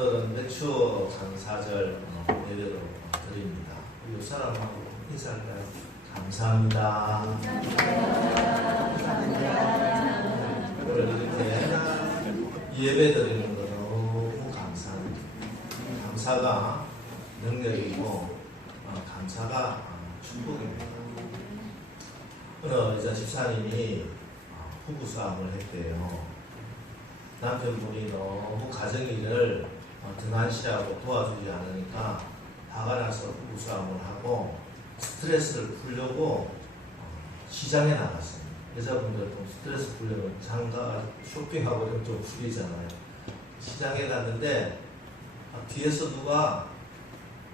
오늘은 매추 감사절 예배로 드립니다. 이 사람하고 인사할까요? 감사합니다. 오늘 이렇게 예배 드리는 거 너무 감사합니다. 감사가 능력이고 감사가 축복입니다. 오늘 이제 집사님이 부부싸움을 했대요. 남편분이 너무 가정일을 등한시하고 도와주지 않으니까 화가 나서 부부싸움을 하고 스트레스를 풀려고 시장에 나갔어요. 여자분들 좀 스트레스 풀려면 장가 쇼핑하고 좀 풀리잖아요. 시장에 갔는데 뒤에서 누가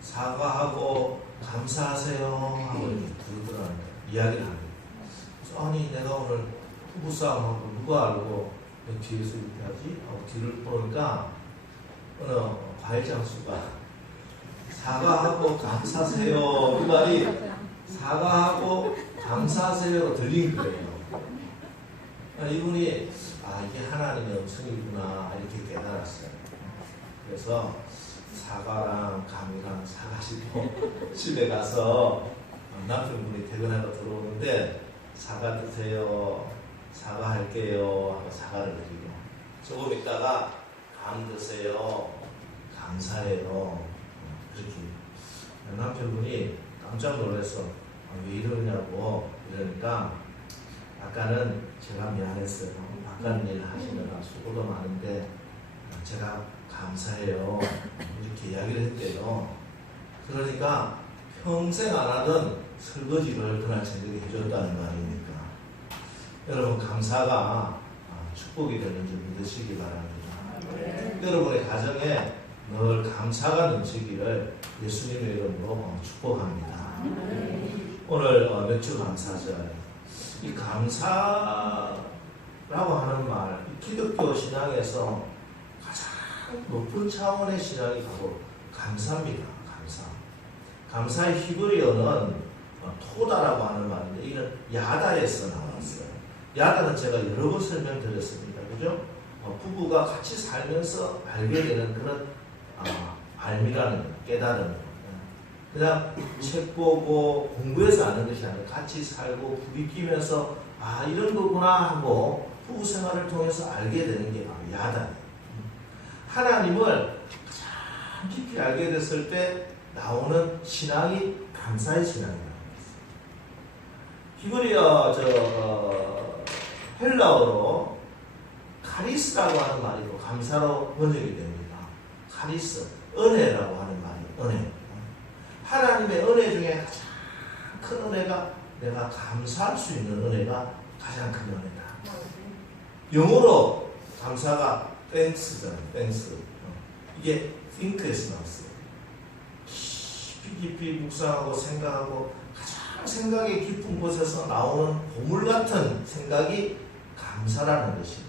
사과하고 감사하세요 하고 이렇게 부르더라는 거예요. 이야기를 하는 거예요. 그래서 아니 내가 오늘 부부싸움하고 누가 알고 뒤에서 이렇게 하지? 하고 뒤를 보니까 어느 과일 장수가 사과하고 감사하세요 이 말이 사과하고 감사하세요로 들린 거예요. 이분이 이게 하나님의 음성이구나 이렇게 깨달았어요. 그래서 사과랑 감이랑 사가지고 집에 가서 남편분이 퇴근하고 들어오는데 사과 드세요. 사과할게요 하고 사과를 드리고 조금 있다가 감 드세요. 감사해요. 그렇게 남편분이 깜짝 놀라서 왜 이러냐고 이러니까 아까는 제가 미안했어요. 바깥 일 하시느라 수고도 많은데 제가 감사해요. 이렇게 이야기를 했대요. 그러니까 평생 안 하던 설거지를 그날 저녁에 해줬다는 말입니까? 여러분 감사가 축복이 되는 줄 믿으시기 바랍니다. 여러분의 가정에 늘 감사가 넘치기를 예수님의 이름으로 축복합니다. 오늘 매주 감사절 이 감사라고 하는 말 기독교 신앙에서 가장 높은 차원의 신앙이 바로 감사입니다. 감사의 히브리어는 토다라고 하는 말인데 이건 야다에서 나왔어요. 야다는 제가 여러 번 설명드렸습니다. 그죠? 부부가 같이 살면서 알게 되는 그런 알미라는 깨달음. 그냥 책 보고 공부해서 아는 것이 아니라 같이 살고 부비끼면서 이런 거구나 하고 부부 생활을 통해서 알게 되는 게 바로 야다. 하나님을 가장 깊이 알게 됐을 때 나오는 신앙이 감사의 신앙입니다. 히브리어 헬라어로 카리스라고 하는 말이고 감사로 번역이 됩니다. 카리스, 은혜라고 하는 말이 은혜. 하나님의 은혜 중에 가장 큰 은혜가 내가 감사할 수 있는 은혜가 가장 큰 은혜다. 영어로 감사가 thanks잖아요. thanks. 이게 think에서 나왔어요. 깊이 묵상하고 생각하고 가장 생각의 깊은 곳에서 나오는 보물 같은 생각이 감사라는 것입니다.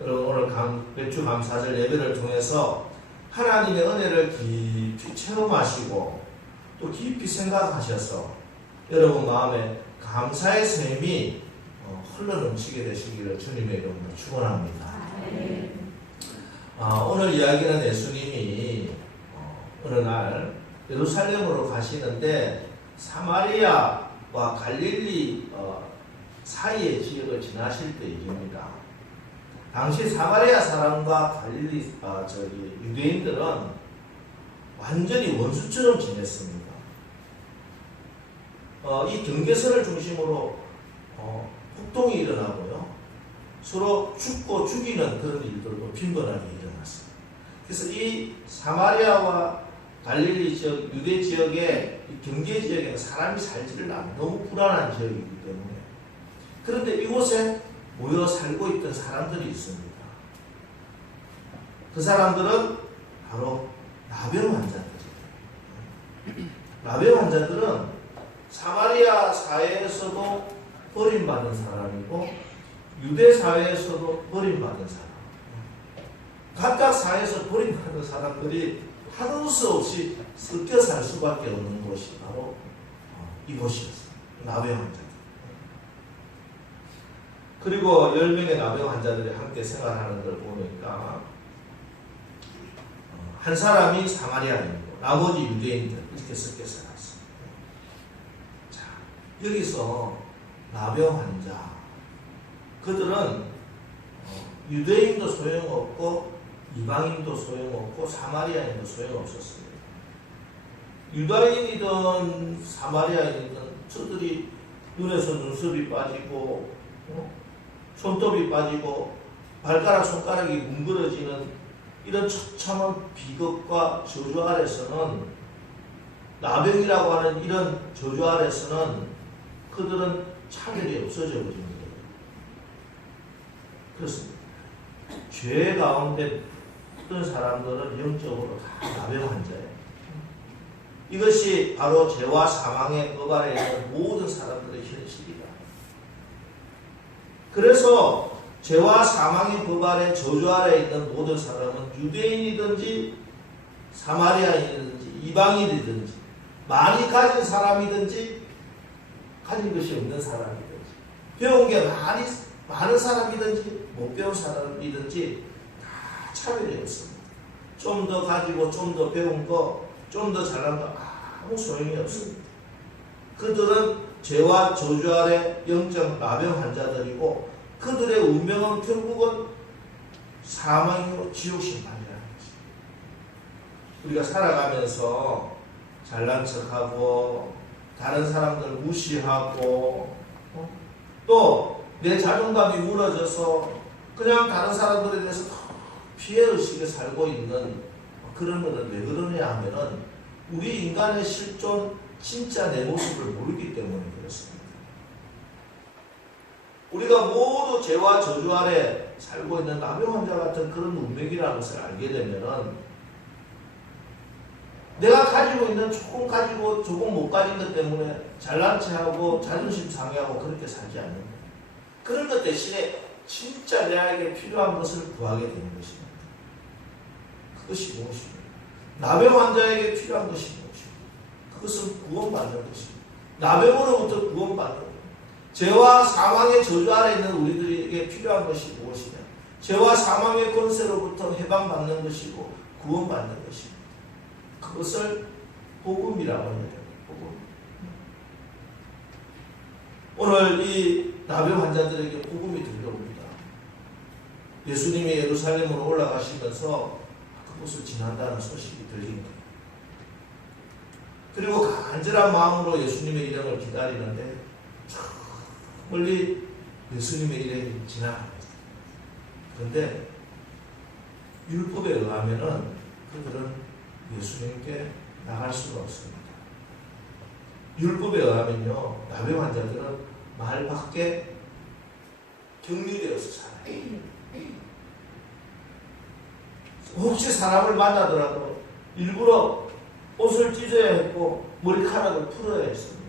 여러분 오늘 매주 감사절 예배를 통해서 하나님의 은혜를 깊이 체험하시고 또 깊이 생각하셔서 여러분 마음에 감사의 샘이 흘러넘치게 되시기를 주님의 이름으로 축원합니다. 오늘 이야기는 예수님이 어느 날 예루살렘으로 가시는데 사마리아와 갈릴리 사이의 지역을 지나실 때 일입니다. 당시 사마리아 사람과 갈릴리 유대인들은 완전히 원수처럼 지냈습니다. 이 경계선을 중심으로 폭동이 일어나고요. 서로 죽고 죽이는 그런 일들도 빈번하게 일어났습니다. 그래서 이 사마리아와 갈릴리 지역, 유대 지역의 경계 지역에는 사람이 살지를 않는 너무 불안한 지역이기 때문에 그런데 이곳에 모여 살고 있던 사람들이 있습니다. 그 사람들은 바로 나병 환자들이에요. 나병 환자들은 사마리아 사회에서도 버림받은 사람이고 유대 사회에서도 버림받은 사람. 각각 사회에서 버림받은 사람들이 하는 수 없이 섞여 살 수밖에 없는 곳이 바로 이곳이었어요. 나병 환자들. 그리고 10명의 나병 환자들이 함께 생활하는 걸 보니까 한 사람이 사마리아인이고 나머지 유대인들 이렇게 섞여 살았어요. 자, 여기서 나병 환자 그들은 유대인도 소용없고 이방인도 소용없고 사마리아인도 소용없었습니다. 유다인이든 사마리아인이든 저들이 눈에서 눈썹이 빠지고 손톱이 빠지고 발가락 손가락이 뭉그러지는 이런 처참한 비극과 저주 아래서는 나병이라고 하는 이런 저주 아래서는 그들은 차별이 없어져 버립니다. 그렇습니다. 죄 가운데 어떤 사람들은 영적으로 다 나병 환자예요. 이것이 바로 죄와 사망의 법 아래 있는 모든 사람들의 현실이다. 그래서 죄와 사망의 법 아래 저주 아래 있는 모든 사람은 유대인이든지 사마리아인이든지 이방인이든지 많이 가진 사람이든지 가진 것이 없는 사람이든지 배운 게 많은 사람이든지 못 배운 사람이든지 다 차별이 없습니다. 좀 더 가지고 좀 더 배운 거 좀 더 잘난 거 아무 소용이 없습니다. 그들은 죄와 저주 아래 영적 나병 환자들이고 그들의 운명은 결국은 사망이고 지옥 심판이라는 것입니다. 우리가 살아가면서 잘난 척하고 다른 사람들 무시하고 또 내 자존감이 무너져서 그냥 다른 사람들에 대해서 피해의식에 살고 있는 그런 것은 왜 그러냐 하면은 우리 인간의 실존 진짜 내 모습을 모르기 때문에 그렇습니다. 우리가 모두 죄와 저주 아래 살고 있는 나병 환자 같은 그런 운명이라는 것을 알게 되면은 내가 가지고 있는 조금 가지고 조금 못 가진 것 때문에 잘난 체하고 자존심 상해하고 그렇게 살지 않는다. 그런 것 대신에 진짜 내에게 필요한 것을 구하게 되는 것입니다. 그것이 무엇입니까? 나병 환자에게 필요한 것이 무엇입니까? 그것은 구원받는 것입니다. 나병으로부터 구원받는 것. 죄와 사망의 저주 아래 있는 우리들에게 필요한 것이 무엇이냐? 죄와 사망의 권세로부터 해방받는 것이고 구원받는 것입니다. 그것을 복음이라고 해요. 복음. 오늘 이 나병 환자들에게 복음이 들려옵니다. 예수님이 예루살렘으로 올라가시면서 그곳을 지난다는 소식이 들립니다. 그리고 간절한 마음으로 예수님의 일행을 기다리는데 멀리 예수님의 일행이 지나갑니다. 그런데 율법에 의하면은 그들은 예수님께 나갈 수가 없습니다. 율법에 의하면요, 나병 환자들은 말 밖에 격리되어서 살아요. 혹시 사람을 만나더라도 일부러 옷을 찢어야 했고 머리카락을 풀어야 했습니다.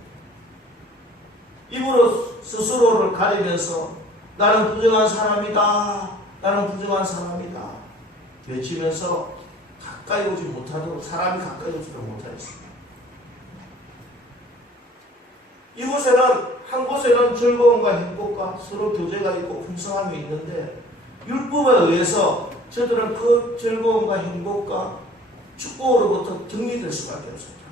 입으로 스스로를 가리면서 나는 부정한 사람이다. 나는 부정한 사람이다. 외치면서 가까이 오지 못하도록 사람이 가까이 오지를 못하였습니다. 이곳에는 한 곳에는 즐거움과 행복과 서로 교제가 있고 풍성함이 있는데 율법에 의해서 저들은 그 즐거움과 행복과 축복으로부터 격리될 수밖에 없습니다.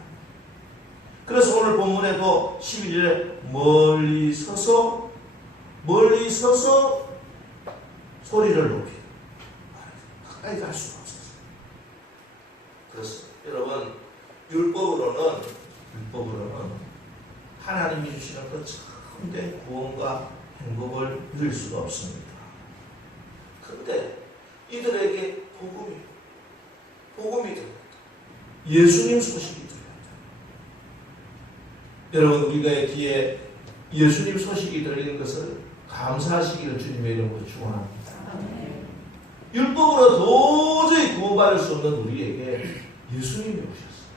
그래서 오늘 본문에도 12절에 멀리 서서 소리를 높이 가까이 갈 수가 없었어요. 그래서 여러분 율법으로는 하나님이 주시는 그 참된 구원과 행복을 누릴 수가 없습니다. 그런데 이들에게 복음이 들렸다. 예수님 소식이 들렸다. 여러분 우리가 귀에 예수님 소식이 들리는 것을 감사하시기를 주님의 이름으로 축원합니다. 율법으로 도저히 구원받을 수 없는 우리에게 예수님이 오셨어요.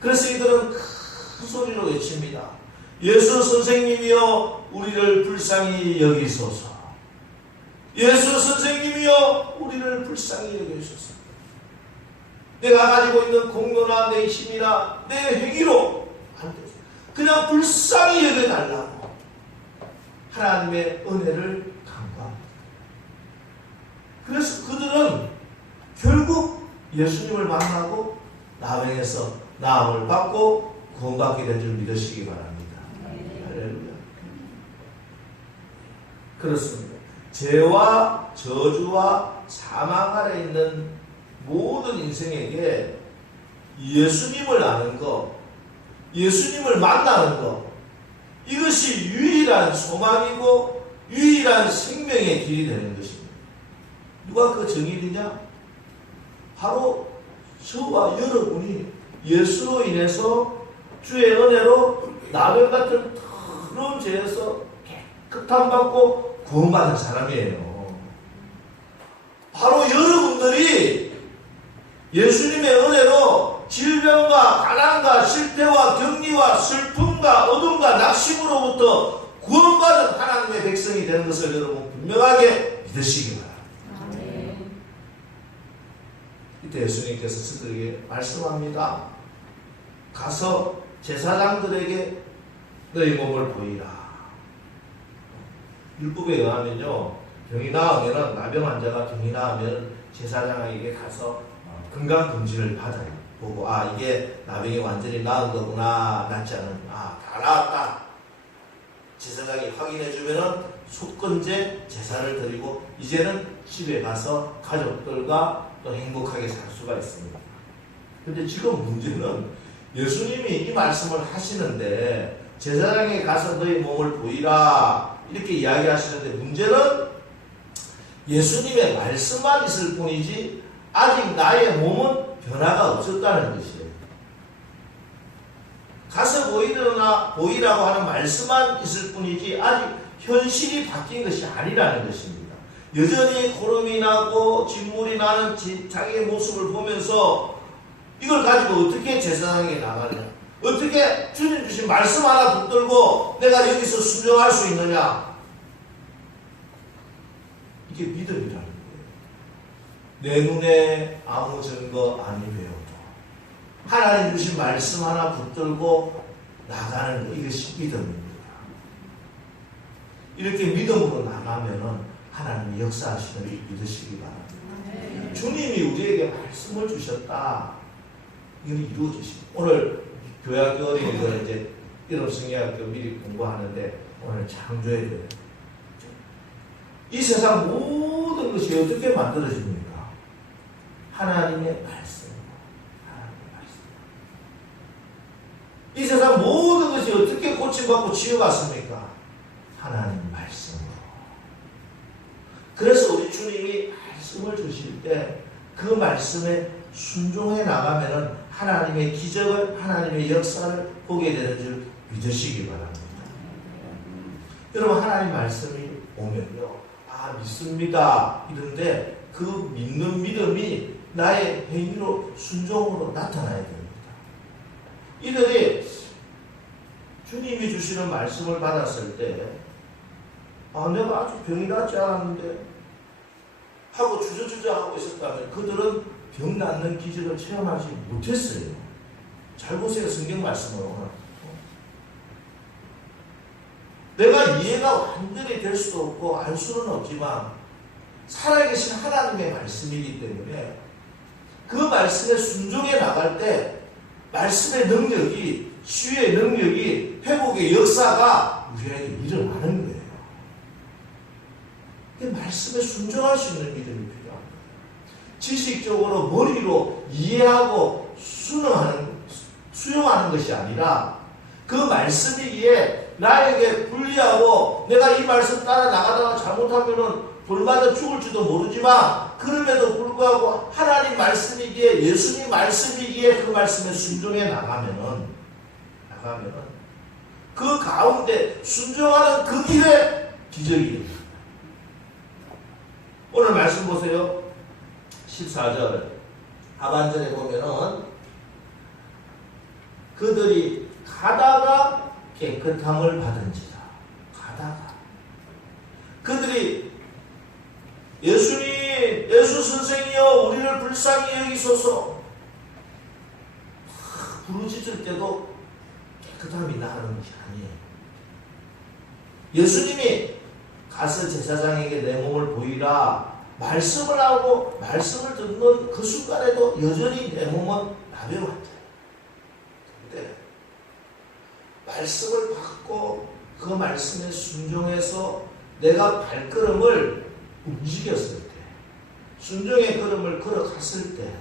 그래서 이들은 큰 소리로 외칩니다. 예수 선생님이여 우리를 불쌍히 여기소서. 예수 선생님이여 우리를 불쌍히 여기소서. 내가 가지고 있는 공로나 내 힘이나 내 행위로 안 돼. 그냥 불쌍히 여겨달라고 하나님의 은혜를 간구합니다. 그래서 그들은 결국 예수님을 만나고 나병에서 나음을 받고 구원받게 된 줄 믿으시기 바랍니다. 할렐루야. 그렇습니다. 죄와 저주와 사망 아래 있는 모든 인생에게 예수님을 아는 것, 예수님을 만나는 것, 이것이 유일한 소망이고 유일한 생명의 길이 되는 것입니다. 누가 그 정의이냐? 바로 저와 여러분이 예수로 인해서 주의 은혜로 나병 같은 더러운 죄에서 깨끗함 받고 구원받은 사람이에요. 바로 여러분들이 예수님의 은혜로 질병과 가난과 실패와 격리와 슬픔과 어둠과 낙심으로부터 구원받은 하나님의 백성이 되는 것을 여러분 분명하게 믿으시기 바랍니다. 이때 예수님께서 저들에게 말씀합니다. 가서 제사장들에게 너희 몸을 보이라. 율법에 의하면요, 병이 나으면, 나병 환자가 병이 나으면 제사장에게 가서 건강검진을 받아요. 보고, 이게 나병이 완전히 나은 거구나, 낫지 않은, 다 나았다. 제사장이 확인해주면은 속건제 제사를 드리고, 이제는 집에 가서 가족들과 또 행복하게 살 수가 있습니다. 근데 지금 문제는 예수님이 이 말씀을 하시는데, 제사장에 가서 너희 몸을 보이라, 이렇게 이야기하시는데, 문제는 예수님의 말씀만 있을 뿐이지 아직 나의 몸은 변화가 없었다는 것이에요. 가서 보이라고 하는 말씀만 있을 뿐이지 아직 현실이 바뀐 것이 아니라는 것입니다. 여전히 고름이 나고 진물이 나는 자기의 모습을 보면서 이걸 가지고 어떻게 제사장에게 나가냐, 어떻게 주님 주신 말씀 하나 붙들고 내가 여기서 순종할 수 있느냐, 이게 믿음이라는 거예요. 내 눈에 아무 증거 아니 배워도 하나님 주신 말씀 하나 붙들고 나가는 것, 이것이 믿음입니다. 이렇게 믿음으로 나가면은 하나님이 역사하시는 걸 믿으시기 바랍니다. 주님이 우리에게 말씀을 주셨다, 이건 이루어지십니다. 오늘 교회학교 어린이들 이제 일업성리학교 미리 공부하는데 오늘 창조에 대해 이 세상 모든 것이 어떻게 만들어집니까? 하나님의 말씀. 하나님의 말씀. 이 세상 모든 것이 어떻게 고침받고 치유받습니까? 하나님 말씀으로. 그래서 우리 주님이 말씀을 주실 때 그 말씀에 순종해 나가면은 하나님의 기적을, 하나님의 역사를 보게 되는 줄 믿으시기 바랍니다. 여러분, 하나님 말씀이 오면요, 믿습니다, 이런데 그 믿는 믿음이 나의 행위로, 순종으로 나타나야 됩니다. 이들이 주님이 주시는 말씀을 받았을 때 내가 아직 병이 낫지 않았는데 하고 주저주저하고 있었다면 그들은 병 낫는 기적을 체험하지 못했어요. 잘 보세요, 성경 말씀으로. 내가 이해가 완전히 될 수도 없고 알 수는 없지만 살아계신 하나님의 말씀이기 때문에 그 말씀에 순종해 나갈 때 말씀의 능력이, 치유의 능력이, 회복의 역사가 우리에게 일어나는 거예요. 말씀에 순종할 수 있는 믿음이 필요합니다. 지식적으로 머리로 이해하고 수용하는 것이 아니라 그 말씀이기에 나에게 불리하고 내가 이 말씀 따라 나가다가 잘못하면은 돌맞아 죽을지도 모르지만 그럼에도 불구하고 하나님 말씀이기에, 예수님 말씀이기에 그 말씀에 순종해 나가면은 그 가운데 순종하는 그 길에 기적이 됩니다. 오늘 말씀 보세요. 14절 하반절에 보면은 그들이 가다가 깨끗함을 받은지라. 가다가 그들이 예수님, 예수 선생이여 우리를 불쌍히 여기소서 부르짖을 때도 깨끗함이 나가는 것이 아니에요. 예수님이 가서 제사장에게 내 몸을 보이라 말씀을 하고 말씀을 듣는 그 순간에도 여전히 내 몸은 가벼웠대. 근데 말씀을 받고 그 말씀에 순종해서 내가 발걸음을 움직였을 때, 순종의 걸음을 걸어갔을 때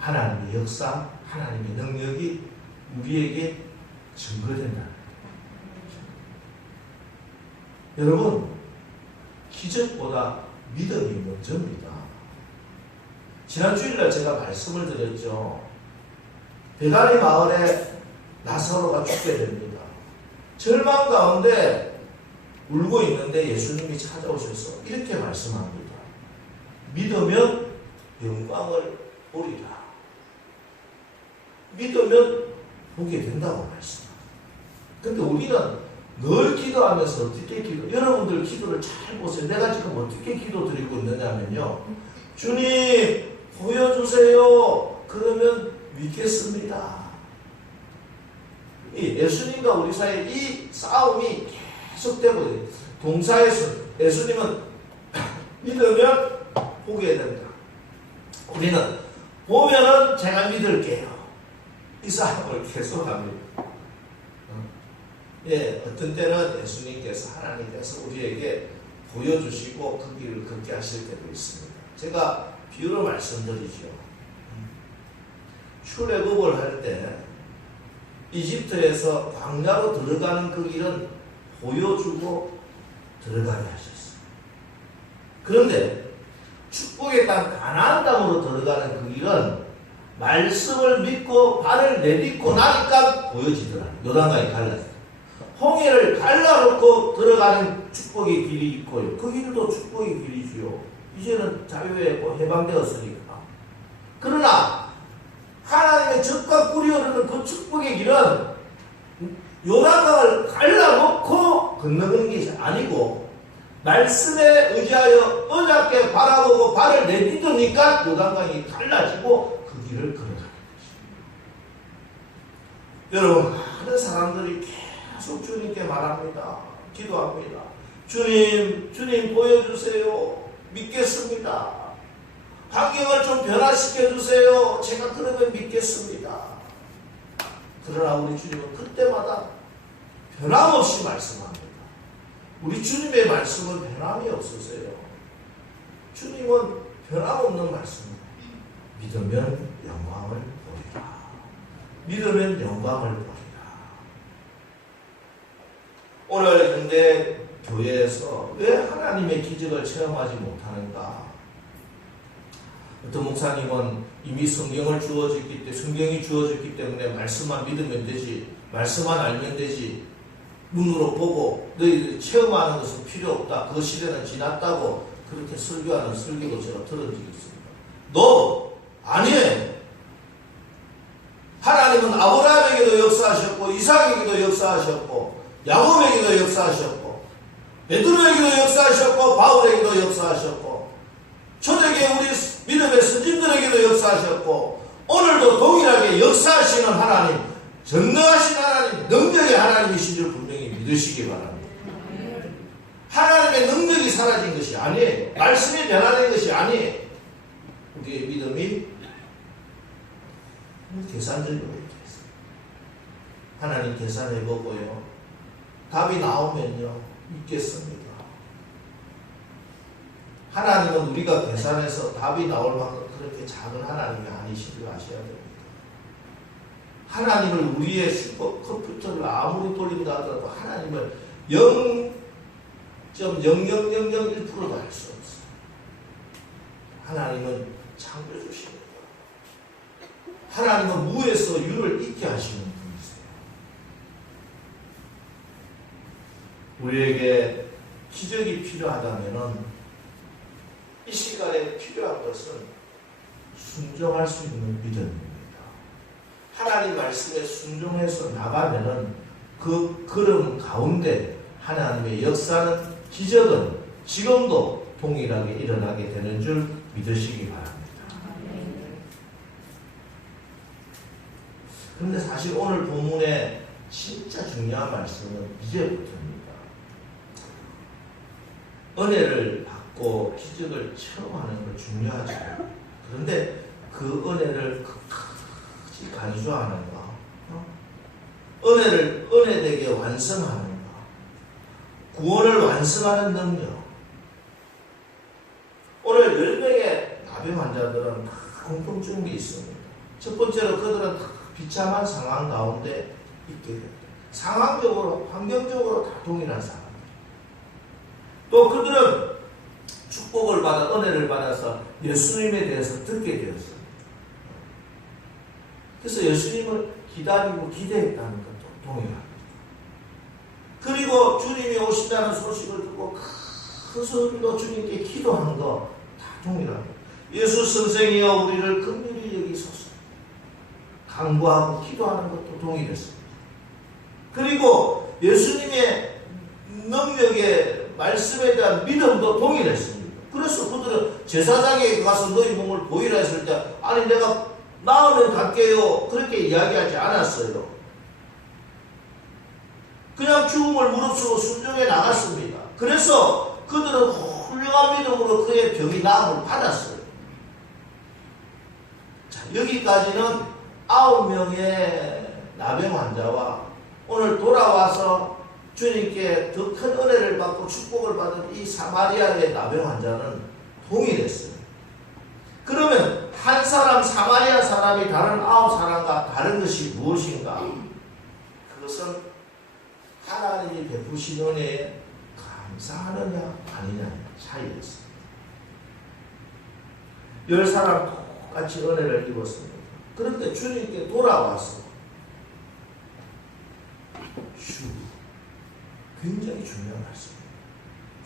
하나님의 역사, 하나님의 능력이 우리에게 증거된다. 여러분, 기적보다 믿음이 먼저입니다. 지난 주일날 제가 말씀을 드렸죠. 베다니 마을에 나사로가 죽게 됩니다. 절망 가운데 울고 있는데 예수님이 찾아오셔서 이렇게 말씀합니다. 믿으면 영광을 보리라. 믿으면 보게 된다고 말씀합니다. 근데 우리는 늘 기도하면서 어떻게 여러분들 기도를 잘 보세요. 내가 지금 어떻게 기도 드리고 있느냐면요. 주님 보여주세요. 그러면 믿겠습니다. 예수님과 우리 사이에 이 싸움이 계속되고 동사에서 예수님은 믿으면 보게 된다. 우리는 보면은 제가 믿을게요. 이 싸움을 계속합니다. 예, 어떤 때는 예수님께서 하나님께서 우리에게 보여주시고 그 길을 걷게 하실 때도 있습니다. 제가 비유로 말씀드리죠. 출애굽을 할 때 이집트에서 광야로 들어가는 그 길은 보여주고 들어가게 하셨어요. 그런데 축복의 땅 가나안 땅으로 들어가는 그 길은 말씀을 믿고 발을 내딛고 나니까 보여지더라. 요단강이 갈라져. 홍해를 갈라놓고 들어가는 축복의 길이 있고요. 그 길도 축복의 길이지요. 이제는 자유에 해방되었으니까. 그러나 하나님의 적과 꿀이 흐르는 그 축복의 길은 요단강을 갈라놓고 건너는 것이 아니고 말씀에 의지하여 어렵게 바라보고 발을 내딛으니까 요단강이 갈라지고 그 길을 걸어가는 것입니다. 여러분, 많은 사람들이 계속 주님께 말합니다. 기도합니다. 주님 보여주세요. 믿겠습니다. 환경을 좀 변화시켜 주세요. 제가 그러면 믿겠습니다. 그러나 우리 주님은 그때마다 변함없이 말씀합니다. 우리 주님의 말씀은 변함이 없으세요. 주님은 변함없는 말씀입니다. 믿으면 영광을 보리라. 믿으면 영광을 보리라. 오늘 현대 교회에서 왜 하나님의 기적을 체험하지 못하는가? 어떤 목사님은 이미 성경을 주어졌기 때문에, 성경이 주어졌기 때문에 말씀만 믿으면 되지, 말씀만 알면 되지, 눈으로 보고 너희들이 체험하는 것은 필요 없다. 그 시대는 지났다고 그렇게 설교하는 설교도 제가 들은 적이 있습니다. 아니에요. 하나님은 아브라함에게도 역사하셨고 이삭에게도 역사하셨고 야곱에게도 역사하셨고 베드로에게도 역사하셨고 바울에게도 역사하셨고 초대교회 우리 믿음의 선진들에게도 역사하셨고 오늘도 동일하게 역사하시는 하나님, 전능하신 하나님, 능력의 하나님이신 줄 분명히 믿으시기 바랍니다. 하나님의 능력이 사라진 것이 아니에요. 말씀이 변화된 것이 아니에요. 우리의 믿음이 계산적으로 있겠어요. 하나님 계산해보고요. 답이 나오면요. 믿겠습니다. 하나님은 우리가 계산해서 답이 나올 만큼 그렇게 작은 하나님이 아니신 줄 아셔야 됩니다. 하나님을 우리의 슈퍼컴퓨터를 아무리 돌린다 하더라도 하나님을 0.0001%도 할 수 없어요. 하나님은 창조주십니다. 하나님은 무에서 유를 있게 하시는 분이세요. 우리에게 기적이 필요하다면 이 시간에 필요한 것은 순종할 수 있는 믿음입니다. 하나님 말씀에 순종해서 나가면은 그 걸음 가운데 하나님의 역사는, 기적은 지금도 동일하게 일어나게 되는 줄 믿으시기 바랍니다. 그런데 사실 오늘 본문에 진짜 중요한 말씀은 이제부터입니다. 은혜를 받고 기적을 체험하는 건 중요하죠. 그런데 그 은혜를 끝까지 간수하는가, 은혜를 은혜되게 완성하는가, 구원을 완성하는 능력. 오늘 10명의 나병 환자들은 다 공통점이 있습니다. 첫 번째로 그들은 다 비참한 상황 가운데 있게 됩니다. 상황적으로, 환경적으로 다 동일한 상황. 또 그들은 축복을 받아, 은혜를 받아서 예수님에 대해서 듣게 되었습니다. 그래서 예수님을 기다리고 기대했다는 것도 동일합니다. 그리고 주님이 오신다는 소식을 듣고 큰 소리로 주님께 기도하는 거 다 동일합니다. 예수 선생이여 우리를 긍휼히 여기소서 간구하고 기도하는 것도 동일했습니다. 그리고 예수님의 능력의 말씀에 대한 믿음도 동일했습니다. 그래서 그들은 제사장에게 가서 너희 몸을 보이라 했을 때 아니 내가 나으면 갈게요 그렇게 이야기하지 않았어요. 그냥 죽음을 무릅쓰고 순종해 나갔습니다. 그래서 그들은 훌륭한 믿음으로 그의 병이 나음을 받았어요. 자, 여기까지는 9명의 나병 환자와 오늘 돌아와서 주님께 더 큰 은혜를 받고 축복을 받은 이 사마리아의 나병 환자는 동일했어요. 그러면 한 사람 사마리아 사람이 다른 9사람과 다른 것이 무엇인가? 그것은 하나님이 베푸신 은혜에 감사하느냐 아니냐의 차이였습니다. 10사람 똑같이 은혜를 입었습니다. 그런데 주님께 돌아와서 굉장히 중요한 말씀입니다.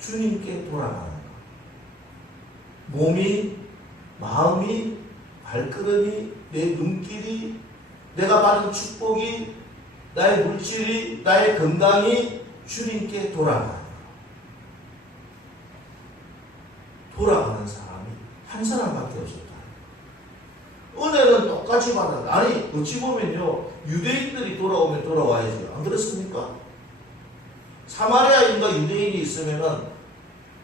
주님께 돌아가는 것. 몸이, 마음이, 발걸음이, 내 눈길이, 내가 받은 축복이, 나의 물질이, 나의 건강이 주님께 돌아가는 것. 돌아가는 사람이 한 사람밖에 없었다. 은혜는 똑같이 받았다. 아니 어찌 보면요 유대인들이 돌아오면 돌아와야죠. 안 그렇습니까? 사마리아인과 유대인이 있으면은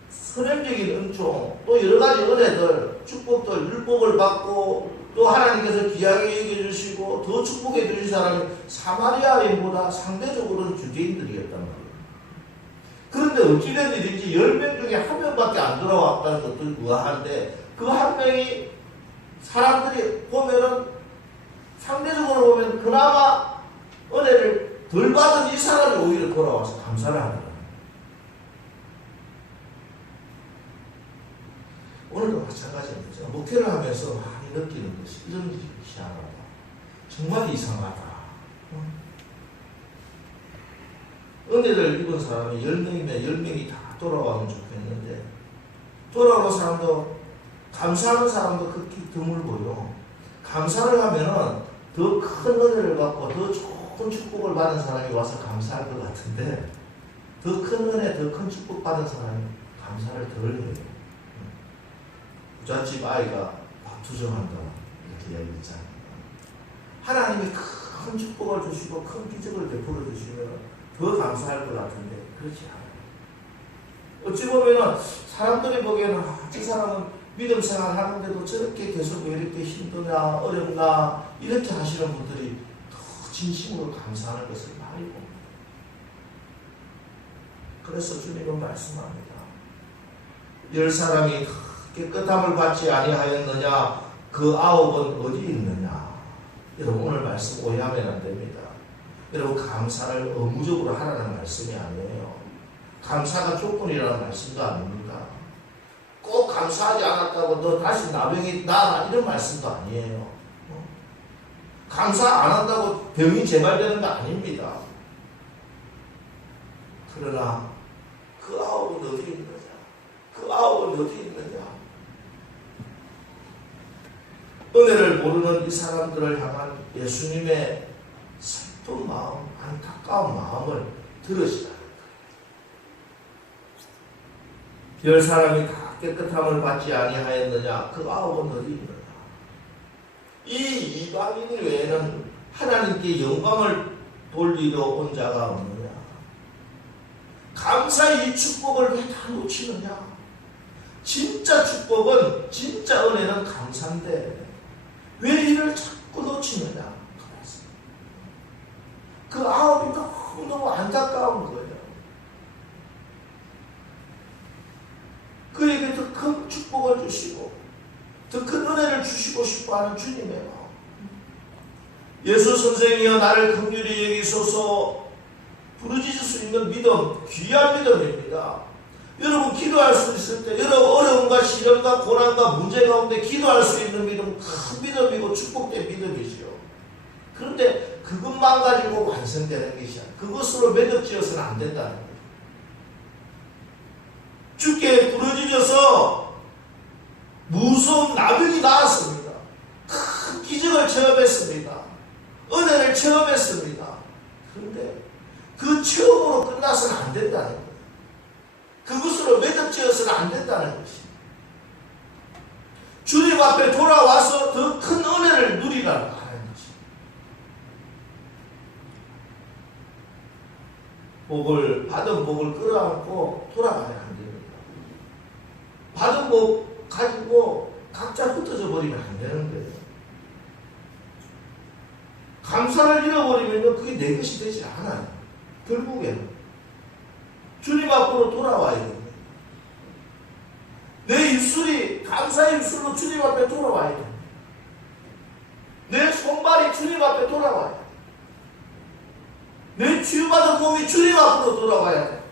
선행적인 은총, 또 여러 가지 은혜들, 축복들, 율법을 받고 또 하나님께서 귀하게 여겨주시고 더 축복해 주신 사람이 사마리아인보다 상대적으로는 유대인들이었단 말이에요. 그런데 어찌된 일인지 10명 중에 한 명밖에 안 돌아왔다는 것도 의아한데 그 한 명이 사람들이 보면은 상대적으로 보면 그나마 은혜를 덜 받은 이 사람이 오히려 돌아와서 감사를 하더라. 오늘도 마찬가지입니다. 목회를 하면서 많이 느끼는 것이 이런 일이 희한하다. 정말 이상하다. 은혜를 입은 사람이 10명이면 10명이 다 돌아가면 좋겠는데 돌아오는 사람도 감사하는 사람도 극히 드물고요. 감사를 하면은 더 큰 은혜를 받고 더 좋은 축복을 받은 사람이 와서 감사할 것 같은데 더 큰 은혜, 더 큰 축복 받은 사람이 감사를 덜 해요. 부잣집 아이가 밥투정한다 이렇게 얘기했잖아요. 하나님이 큰 축복을 주시고 큰 기적을 베풀어 주시면 더 감사할 것 같은데 그렇지 않아요. 어찌 보면은 사람들이 보기에는 이 사람은 믿음 생활 하는데도 저렇게 계속 왜 이렇게 힘드나 어렵나 이렇게 하시는 분들이 더 진심으로 감사하는 것을 많이 봅니다. 그래서 주님은 말씀합니다. 10사람이 깨끗함을 받지 아니하였느냐 그 9은 어디 있느냐. 여러분 오늘 말씀 오해하면 안 됩니다. 여러분 감사를 의무적으로 하라는 말씀이 아니에요. 감사가 조건이라는 말씀도 아닙니다. 꼭 감사하지 않았다고 너 다시 나병이 나라 이런 말씀도 아니에요. 감사 안 한다고 병이 재발되는 거 아닙니다. 그러나 그 9은 어디 있느냐? 그 9은 어디 있느냐? 은혜를 모르는 이 사람들을 향한 예수님의 슬픈 마음, 안타까운 마음을 들으시라. 10사람이 다 깨끗함을 받지 아니하였느냐? 그 9은 어디 있느냐? 이 이방인 외에는 하나님께 영광을 돌리러 온 자가 없느냐? 감사의 이 축복을 왜 다 놓치느냐? 진짜 축복은, 진짜 은혜는 감사인데 왜 이를 자꾸 놓치느냐? 그 아홉이 너무 안타까운 거예요. 그에게 더 큰 축복을 주시고 더 큰 은혜를 주시고 싶어하는 주님의 마음. 예수 선생이여 나를 긍휼히 여기소서 부르짖을 수 있는 믿음, 귀한 믿음입니다. 여러분 기도할 수 있을 때 여러분 어려움과 시련과 고난과 문제 가운데 기도할 수 있는 믿음, 큰 믿음이고 축복된 믿음이지요. 그런데 그것만 가지고 완성되는 것이 아니라 그것으로 매듭지어서는 안 된다는 거예요. 주께 부르짖어서 무서운 나병이 나았습니다. 큰 기적을 체험했습니다. 은혜를 체험했습니다. 그런데 그 체험으로 끝나서는 안 된다는 거예요. 그것으로 매듭지어서는 안 된다는 것입니다. 주님 앞에 돌아와서 더 큰 은혜를 누리라고 하는 것입니다. 받은 복을 끌어안고 돌아가야 안 됩니다. 받은 복 가지고 각자 흩어져 버리면 안 되는 거예요. 감사를 잃어버리면 그게 내 것이 되지 않아요. 결국에는 주님 앞으로 돌아와야 됩니다. 내 입술이 감사의 입술로 주님 앞에 돌아와야 됩니다. 내 손발이 주님 앞에 돌아와야 돼요. 내 치유받은 몸이 주님 앞으로 돌아와야 돼요.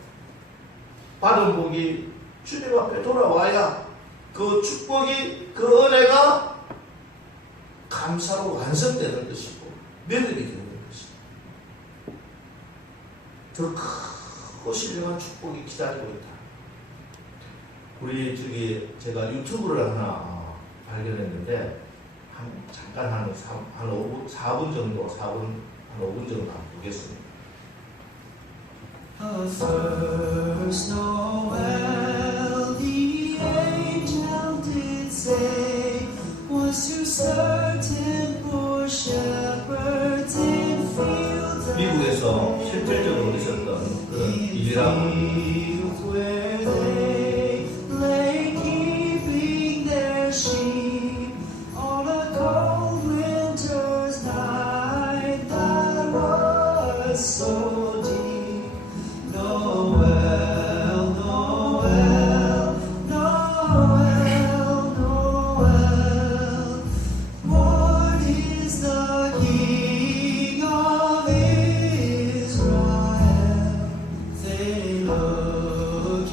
받은 복이 주님 앞에 돌아와야 그 축복이, 그 은혜가 감사로 완성되는 것이고 매듭이 되는 것입니다. 더 크고 신령한 축복이 기다리고 있다. 우리 제가 유튜브를 하나 발견했는데 잠깐 한 4분 정도 한번 보겠습니다. First Noel, the angel did say, was to certain poor shepherds in fields 미국에서 실질적으로 있었던 그런 일이라고 where they lay keeping their sheep on a cold winter's night that was so deep. Noel, Noel, Noel, Noel, born is the King of Israel. They looked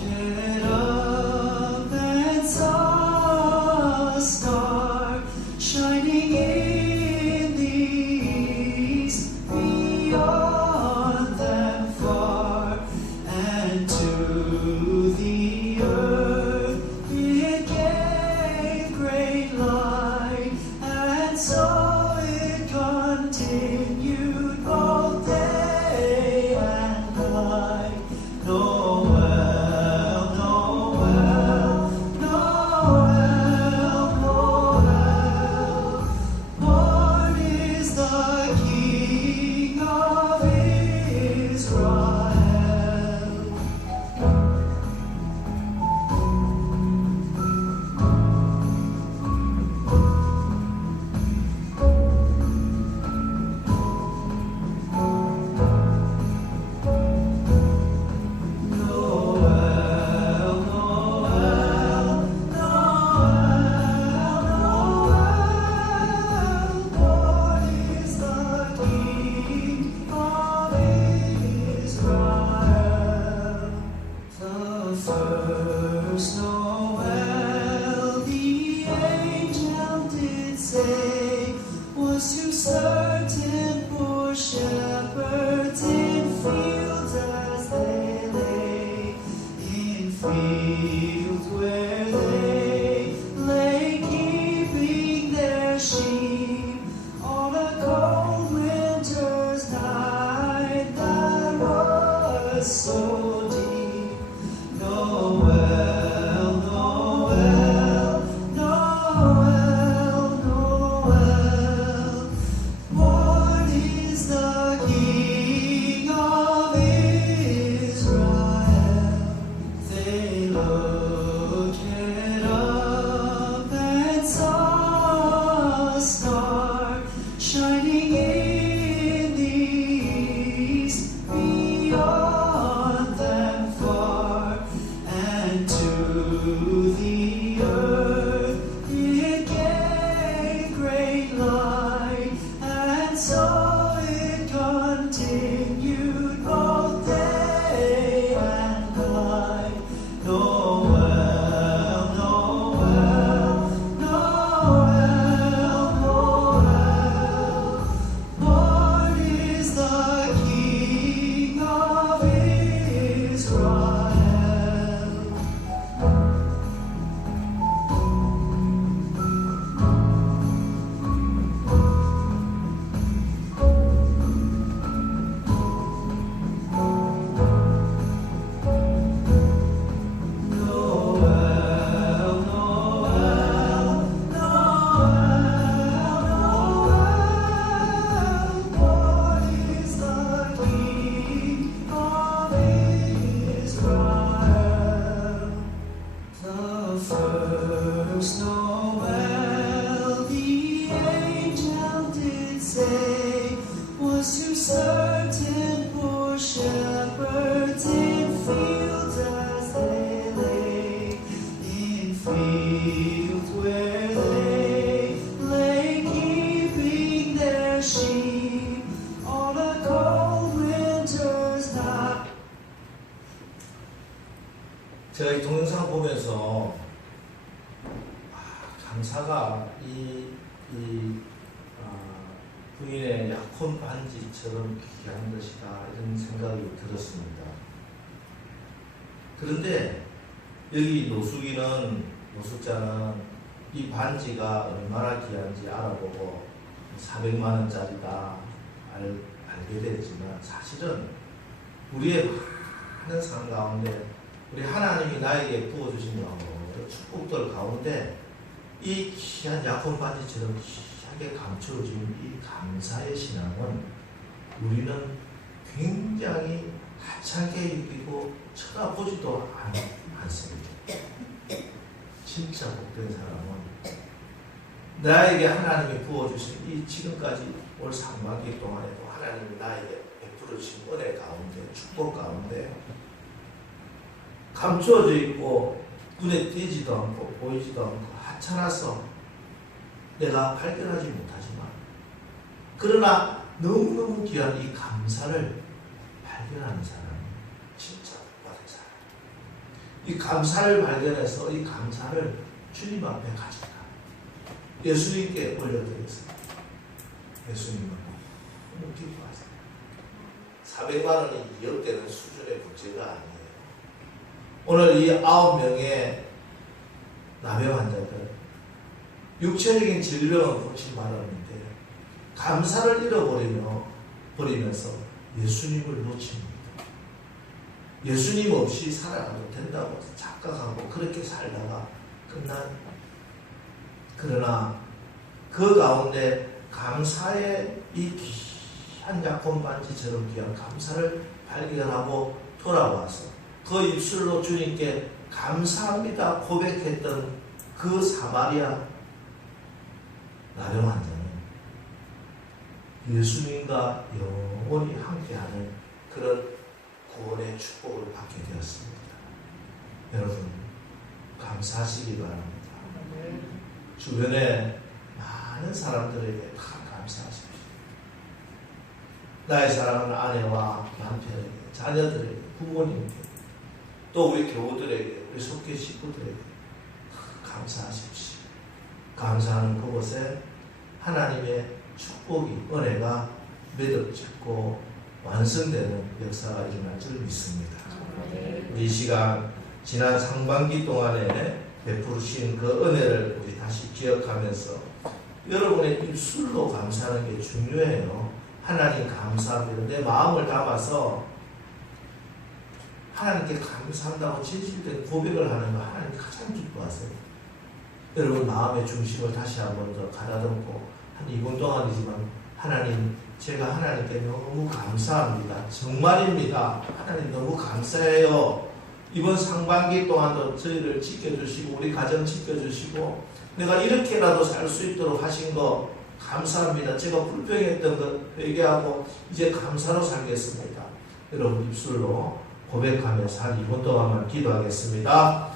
up and saw a star shining in the east beyond them far, and to the earth it gave great light, and so it continued both day and night. Noel, Noel, Noel, Noel, born is the King of Israel. Noel, Noel, Noel, born is the King of Israel. The first Noel, the angel did say, was to certain poor shepherds in fields as they lay, in fields where they lay keeping their sheep on a cold winter's night that was so deep. Noel, Noel, Noel, Noel, 부인의 약혼 반지처럼 귀한 것이다 이런 생각이 들었습니다. 그런데 여기 노숙자는 이 반지가 얼마나 귀한지 알아보고 400만 원짜리다 알게 됐지만 사실은 우리의 많은 삶 가운데 우리 하나님이 나에게 부어주신 여러 축복들 가운데 이 귀한 약혼 반지처럼 귀하게 감춰진 이 감사의 신앙은 우리는 굉장히 하찮게 여기고 쳐다보지도 않습니다. 진짜 복된 사람은 나에게 하나님이 부어주신 이 지금까지 올 상반기 동안에도 하나님이 나에게 베풀어 주신 은혜 가운데 축복 가운데 감추어져 있고 눈에 띄지도 않고 보이지도 않고 하찮아서 내가 발견하지 못하지만 그러나 너무너무 귀한 이 감사를 발견하는 사람이 진짜 복받은 사람. 이 감사를 발견해서 이 감사를 주님 앞에 가져가 예수님께 올려드렸습니다. 예수님은 너무 기뻐하세요. 400만 원이 2억 되는 수준의 문제가 아니에요. 오늘 이 9명의 나병 환자들 육체적인 질병은 고치 말았는데 감사를 잃어버리면서 예수님을 놓칩니다. 예수님 없이 살아가도 된다고 착각하고 그렇게 살다가 그러나 그 가운데 감사의 이 귀한 약혼 반지처럼 귀한 감사를 발견하고 돌아와서 그 입술로 주님께 감사합니다 고백했던 그 사마리아 나병 환자는 예수님과 영원히 함께하는 그런 구원의 축복을 받게 되었습니다. 여러분 감사하시기 바랍니다. 주변에 많은 사람들에게 다 감사하십시오. 나의 사랑하는 아내와 남편에게, 자녀들에게, 부모님께, 또 우리 교우들에게, 우리 속계 식구들에게 감사하십시오. 감사하는 그곳에 하나님의 축복이, 은혜가 매듭짓고 완성되는 역사가 일어날 줄 믿습니다. 우리 이 시간 지난 상반기 동안에 베푸신 그 은혜를 우리 다시 기억하면서 여러분의 입술로 감사하는 게 중요해요. 하나님 감사합니다. 내 마음을 담아서 하나님께 감사한다고 진실된 고백을 하는 거 하나님 가장 기뻐하세요. 여러분 마음의 중심을 다시 한 번 더 가다듬고 한 2분 동안이지만 하나님 제가 하나님께 너무 감사합니다. 정말입니다. 하나님 너무 감사해요. 이번 상반기 동안도 저희를 지켜주시고 우리 가정 지켜주시고 내가 이렇게라도 살 수 있도록 하신 거 감사합니다. 제가 불평했던 것 회개하고 이제 감사로 살겠습니다. 여러분 입술로 고백하면서 한 2분 동안만 기도하겠습니다.